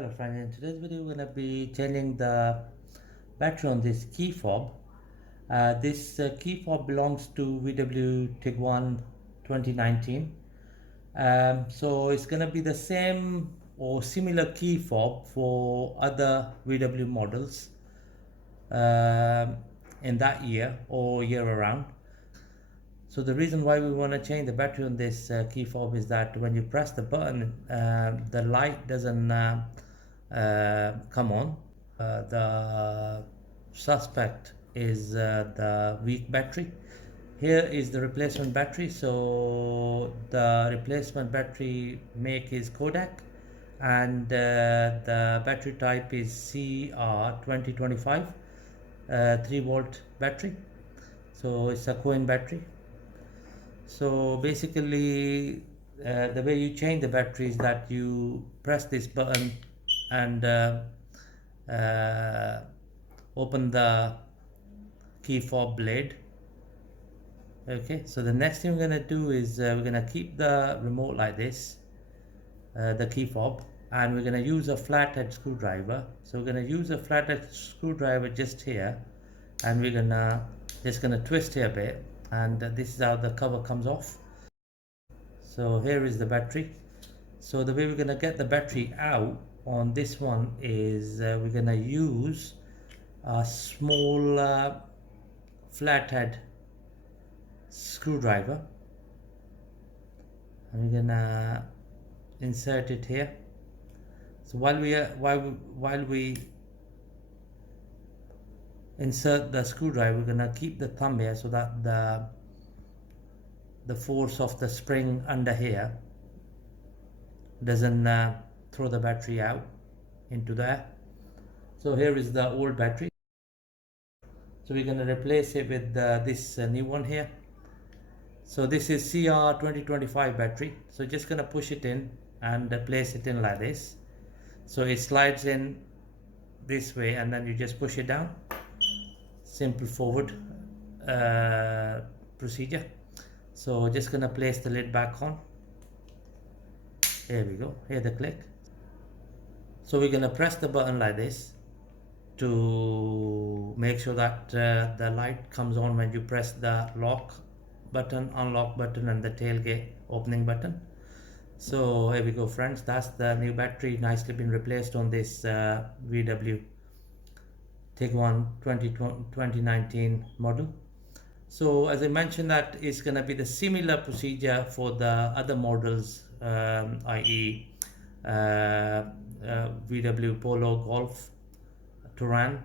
Hello friends, in today's video we're going to be changing the battery on this key fob. This key fob belongs to VW Tiguan 2019. So it's going to be the same or similar key fob for other VW models in that year or year around. So the reason why we want to change the battery on this key fob is that when you press the button, the light doesn't come on. The suspect is the weak battery. Here is the replacement battery. So the replacement battery make is Kodak, and the battery type is CR2025 3-volt battery. So it's a coin battery. So basically the way you change the battery is that you press this button and open the key fob blade. Okay, so the next thing we're going to do is we're going to keep the remote like this, the key fob, and we're going to use a flathead screwdriver. So we're going to use a flathead screwdriver just here, and we're just going to twist here a bit, and this is how the cover comes off. So here is the battery. So the way we're going to get the battery out on this one is we're going to use a small flathead screwdriver, and we're going to insert it here. So while we insert the screwdriver, we're going to keep the thumb here so that the force of the spring under here doesn't throw the battery out into the air. So here is the old battery. So we're going to replace it with this new one here. So this is CR2025 battery. So just going to push it in and place it in like this. So it slides in this way, and then you just push it down. Simple forward procedure. So just gonna place the lid back on. Here we go. Hear the click. So we're gonna press the button like this to make sure that the light comes on when you press the lock button, unlock button, and the tailgate opening button. So here we go, friends. That's the new battery, nicely been replaced on this VW Tiguan 2019 model. So as I mentioned, that is going to be the similar procedure for the other models, i.e. VW Polo, Golf, Touran,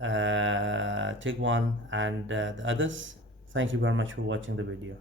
Tiguan, and the others. Thank you very much for watching the video.